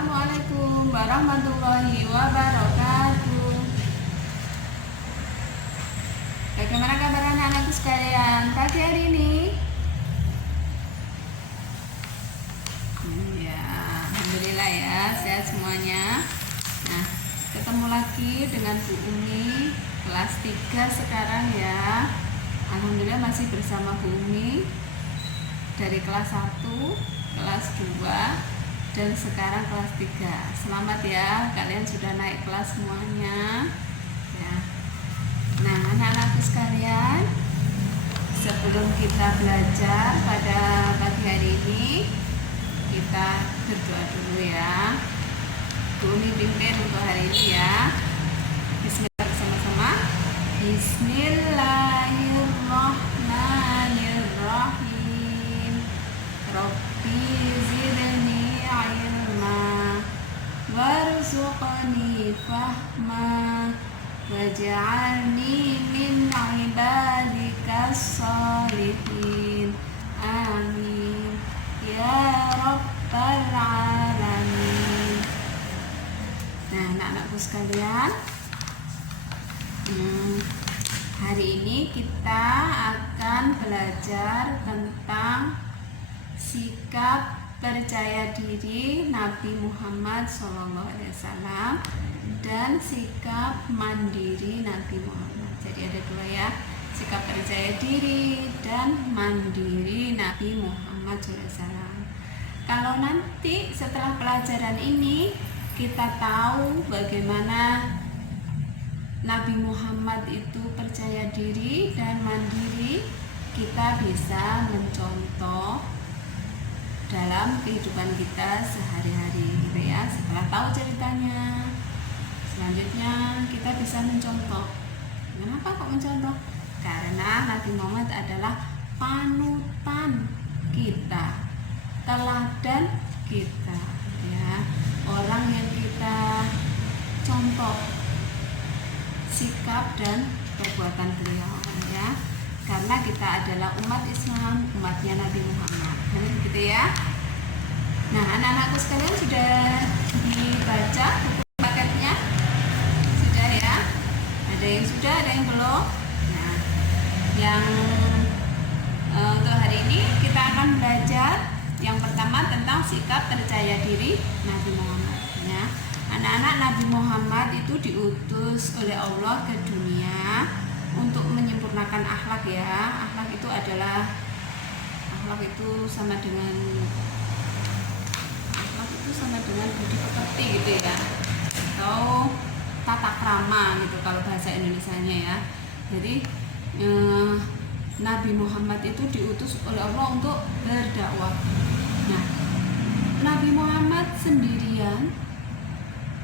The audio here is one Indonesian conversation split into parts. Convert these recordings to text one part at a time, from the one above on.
Assalamualaikum warahmatullahi wabarakatuh. Bagaimana kabar anak-anakku sekalian pagi hari ini? Ya, alhamdulillah ya, sehat semuanya. Nah, ketemu lagi dengan Bu Umi kelas 3 sekarang ya. Alhamdulillah masih bersama Bu Umi dari kelas 1, kelas 2 dan sekarang kelas 3. Selamat ya, kalian sudah naik kelas semuanya ya. Nah, anak-anakku sekalian, sebelum kita belajar pada pagi hari ini, kita berdoa dulu ya. Bu Umi pimpin untuk hari ini ya. Bismillah bersama-sama. Bismillahirrahmanirrahim. Rabbi zidni ilma warzuqni fahma waj'alni min ibadikas sholihin. Amin ya rabbal alamin. Nah, anak-anakku sekalian, hari ini kita akan belajar tentang sikap percaya diri Nabi Muhammad SAW dan sikap mandiri Nabi Muhammad. Jadi ada dua ya, sikap percaya diri dan mandiri Nabi Muhammad SAW. Kalau nanti setelah pelajaran ini kita tahu bagaimana Nabi Muhammad itu percaya diri dan mandiri, kita bisa mencontoh dalam kehidupan kita sehari-hari gitu ya. Setelah tahu ceritanya, selanjutnya kita bisa mencontoh. Kenapa kok mencontoh? Karena Nabi Muhammad adalah panutan kita, teladan kita ya, orang yang kita contoh sikap dan perbuatan beliau ya. Karena kita adalah umat Islam, umatnya Nabi Muhammad. Gitu ya. Nah, anak-anakku sekalian sudah dibaca buku paketnya? Sudah ya? Ada yang sudah, ada yang belum? Nah, yang untuk hari ini kita akan belajar yang pertama tentang sikap percaya diri Nabi Muhammad ya. Anak-anak, Nabi Muhammad itu diutus oleh Allah ke dunia untuk menyempurnakan akhlak ya. Akhlak itu adalah sama dengan budi pekerti gitu ya, atau tata krama gitu kalau bahasa Indonesianya ya. Jadi Nabi Muhammad itu diutus oleh Allah untuk berdakwah. Nah, Nabi Muhammad sendirian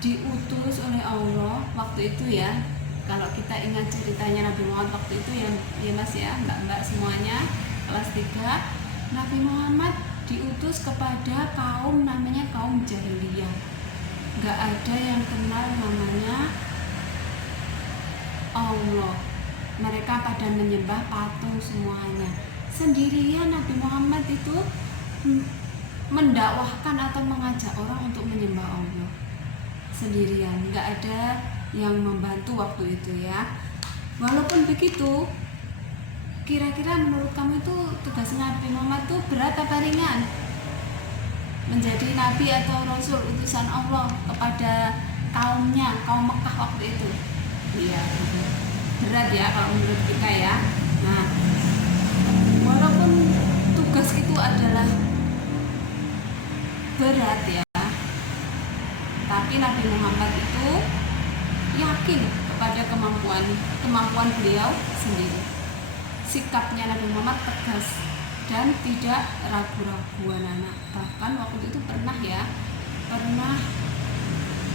diutus oleh Allah waktu itu ya. Kalau kita ingat ceritanya Nabi Muhammad waktu itu ya mas ya, mbak-mbak semuanya kelas 3, Nabi Muhammad diutus kepada kaum namanya kaum jahiliyah. Gak ada yang kenal namanya Allah. Mereka pada menyembah patung semuanya. Sendirian Nabi Muhammad itu mendakwahkan atau mengajak orang untuk menyembah Allah. Sendirian, gak ada yang membantu waktu itu ya. Walaupun begitu, kira-kira menurut kamu itu tugas Nabi Muhammad itu berat apa ringan? Menjadi nabi atau rasul utusan Allah kepada kaumnya, kaum Mekah waktu itu. Iya, berat ya kalau menurut kita ya. Nah, walaupun tugas itu adalah berat ya, tapi Nabi Muhammad itu yakin kepada kemampuan beliau sendiri. Sikapnya Nabi Muhammad tegas dan tidak ragu-ragu anak. Bahkan waktu itu pernah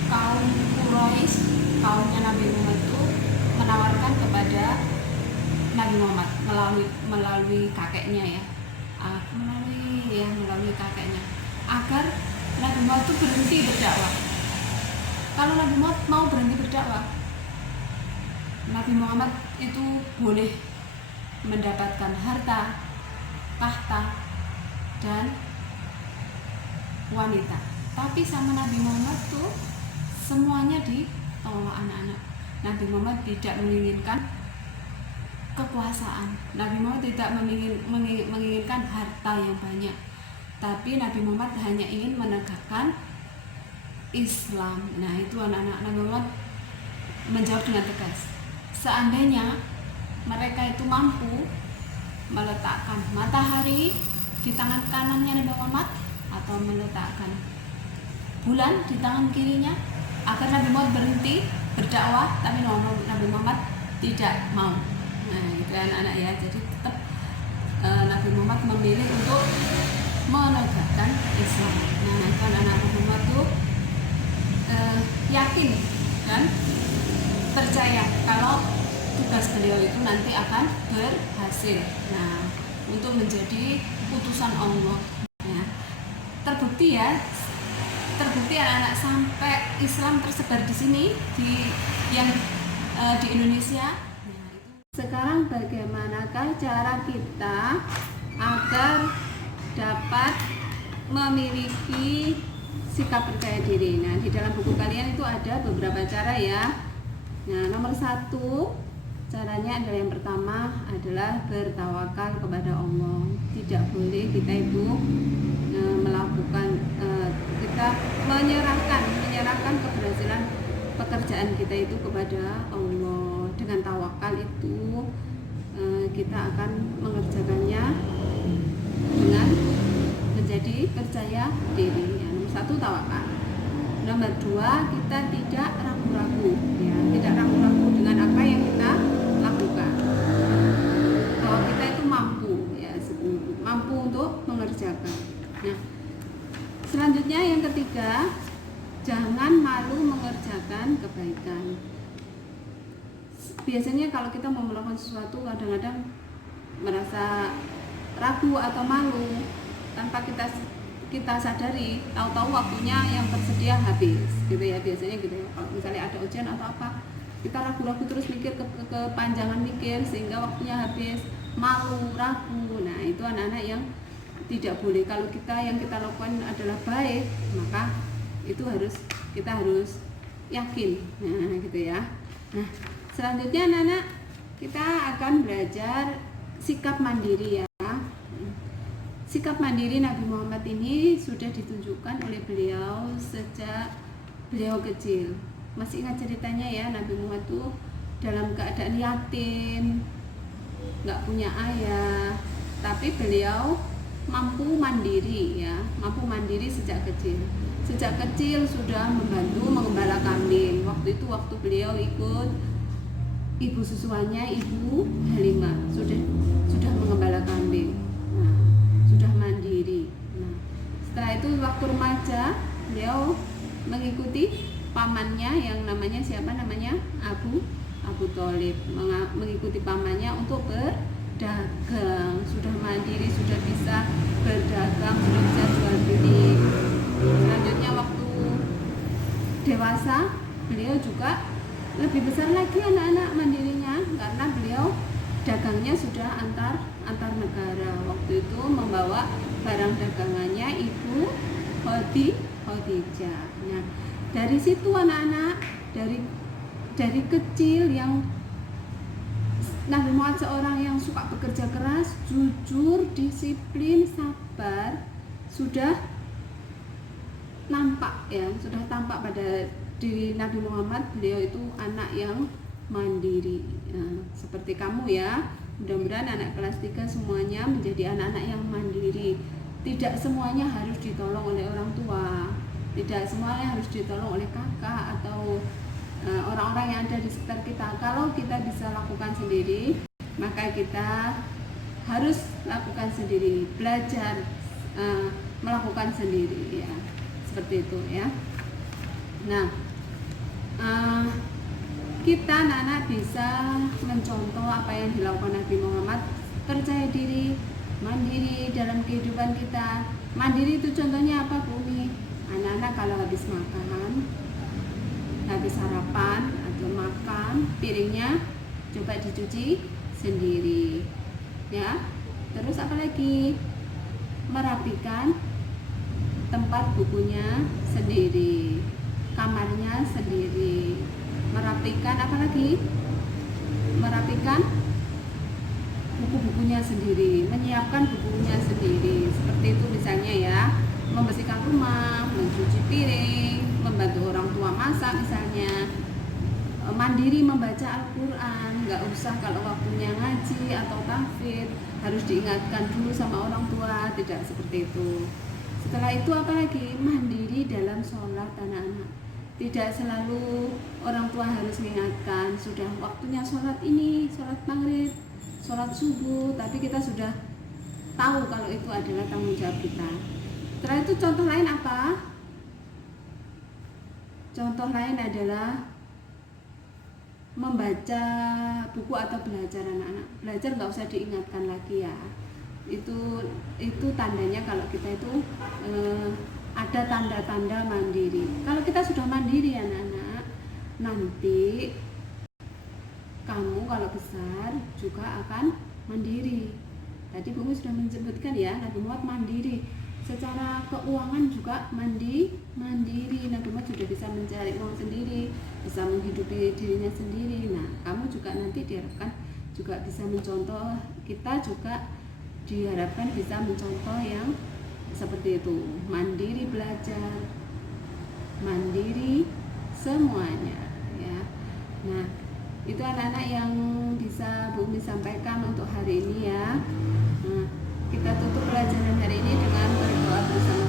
kaum Quraisy, kaumnya Nabi Muhammad itu menawarkan kepada Nabi Muhammad melalui kakeknya ya, melalui kakeknya, agar Nabi Muhammad itu berhenti berdakwah. Kalau Nabi Muhammad mau berhenti berdakwah, Nabi Muhammad itu boleh mendapatkan harta, tahta, dan wanita. Tapi sama Nabi Muhammad tuh semuanya ditolak anak-anak. Nabi Muhammad tidak menginginkan kekuasaan. Nabi Muhammad tidak menginginkan harta yang banyak. Tapi Nabi Muhammad hanya ingin menegakkan Islam. Nah, itu anak-anak Nabi Muhammad menjawab dengan tegas. Seandainya mereka itu mampu meletakkan matahari di tangan kanannya Nabi Muhammad atau meletakkan bulan di tangan kirinya agar Nabi Muhammad berhenti berdakwah, tapi Nabi Muhammad tidak mau. Nah, itu anak-anak ya. Jadi tetap Nabi Muhammad memilih untuk menegakkan Islam. Nah, itu anak-anak Muhammad tuh yakin dan percaya kalau tugas beliau itu nanti akan berhasil. Nah, untuk menjadi utusan Allah. Ya. Terbukti anak-anak sampai Islam tersebar di sini di Indonesia. Nah, itu. Sekarang bagaimanakah cara kita agar dapat memiliki sikap percaya diri? Nah, di dalam buku kalian itu ada beberapa cara ya. Nah, nomor 1 caranya adalah, yang pertama adalah bertawakal kepada Allah. Tidak boleh kita itu kita menyerahkan keberhasilan pekerjaan kita itu kepada Allah. Dengan tawakal itu kita akan mengerjakannya dengan menjadi percaya diri. Ya, nomor 1 tawakal. Nomor 2, kita tidak ragu-ragu, ya, tidak ragu-ragu dengan apa yang kita lakukan. Bahwa kita itu mampu untuk mengerjakan. Nah, selanjutnya yang ketiga, jangan malu mengerjakan kebaikan. Biasanya kalau kita mau melakukan sesuatu kadang-kadang merasa ragu atau malu tanpa kita sadari, tahu-tahu waktunya yang tersedia habis gitu ya. Biasanya gitu ya, kalau misalnya ada ujian atau apa, kita ragu-ragu terus mikir kepanjangan mikir sehingga waktunya habis, malu, ragu. Nah, itu anak-anak yang tidak boleh. Kalau yang kita lakukan adalah baik, maka itu kita harus yakin. Nah, gitu ya. Nah, selanjutnya anak-anak kita akan belajar sikap mandiri ya. Sikap mandiri Nabi Muhammad ini sudah ditunjukkan oleh beliau sejak beliau kecil. Masih ingat ceritanya ya, Nabi Muhammad tuh dalam keadaan yatim, nggak punya ayah, tapi beliau mampu mandiri ya, mampu mandiri sejak kecil. Sejak kecil sudah membantu mengembala kambing. Waktu beliau ikut ibu susuannya, Ibu Halimah, sudah mengembala kambing. Nah, sudah mandiri. Nah, setelah itu waktu remaja beliau mengikuti pamannya yang namanya Abu Thalib, mengikuti pamannya untuk berdagang. Sudah mandiri, sudah bisa berdagang, sudah bisa jual beli. Selanjutnya waktu dewasa beliau juga lebih besar lagi anak-anak mandirinya, karena beliau dagangnya sudah antar negara. Waktu itu membawa barang dagangannya Ibu Khadijah. Nah, dari situ anak-anak, dari kecil yang Nabi Muhammad seorang yang suka bekerja keras, jujur, disiplin, sabar, sudah tampak pada diri Nabi Muhammad. Beliau itu anak yang mandiri. Nah, seperti kamu ya. Mudah-mudahan anak kelas 3 semuanya menjadi anak-anak yang mandiri. Tidak semuanya harus ditolong oleh orang tua. Tidak semuanya harus ditolong oleh kakak atau orang-orang yang ada di sekitar kita. Kalau kita bisa lakukan sendiri, maka kita harus lakukan sendiri. Belajar melakukan sendiri ya. Seperti itu ya. Nah, kita anak-anak bisa mencontoh apa yang dilakukan Nabi Muhammad. Percaya diri, mandiri dalam kehidupan kita. Mandiri itu contohnya apa, Bumi? Anak-anak kalau habis makan, habis sarapan atau makan, piringnya coba dicuci sendiri ya. Terus apa lagi? Merapikan tempat bukunya sendiri, kamarnya sendiri, merapikan apalagi? Merapikan buku-bukunya sendiri, menyiapkan bukunya sendiri. Seperti itu misalnya ya, membersihkan rumah, mencuci piring, membantu orang tua masak misalnya, mandiri membaca Al-Quran. Nggak usah kalau waktunya ngaji atau tahfidz harus diingatkan dulu sama orang tua, tidak seperti itu. Setelah itu apalagi? Mandiri dalam sholat anak-anak. Tidak selalu orang tua harus mengingatkan, sudah waktunya sholat ini, sholat maghrib, sholat subuh, tapi kita sudah tahu kalau itu adalah tanggung jawab kita. Setelah itu contoh lain apa? Contoh lain adalah membaca buku atau belajar anak-anak. Belajar nggak usah diingatkan lagi ya. Itu tandanya kalau kita itu ada tanda-tanda mandiri. Kalau kita sudah mandiri anak-anak, nanti kamu kalau besar juga akan mandiri. Tadi Bumi sudah menyebutkan ya, Nabi Muhammad mandiri. Secara keuangan juga mandiri. Nabi Muhammad sudah bisa mencari uang sendiri, bisa menghidupi dirinya sendiri. Nah, kamu juga nanti diharapkan juga bisa mencontoh, kita juga diharapkan bisa mencontoh yang seperti itu, mandiri belajar, mandiri semuanya ya. Nah, itu anak-anak yang bisa Bu Umi sampaikan untuk hari ini ya. Nah, kita tutup pelajaran hari ini dengan berdoa bersama.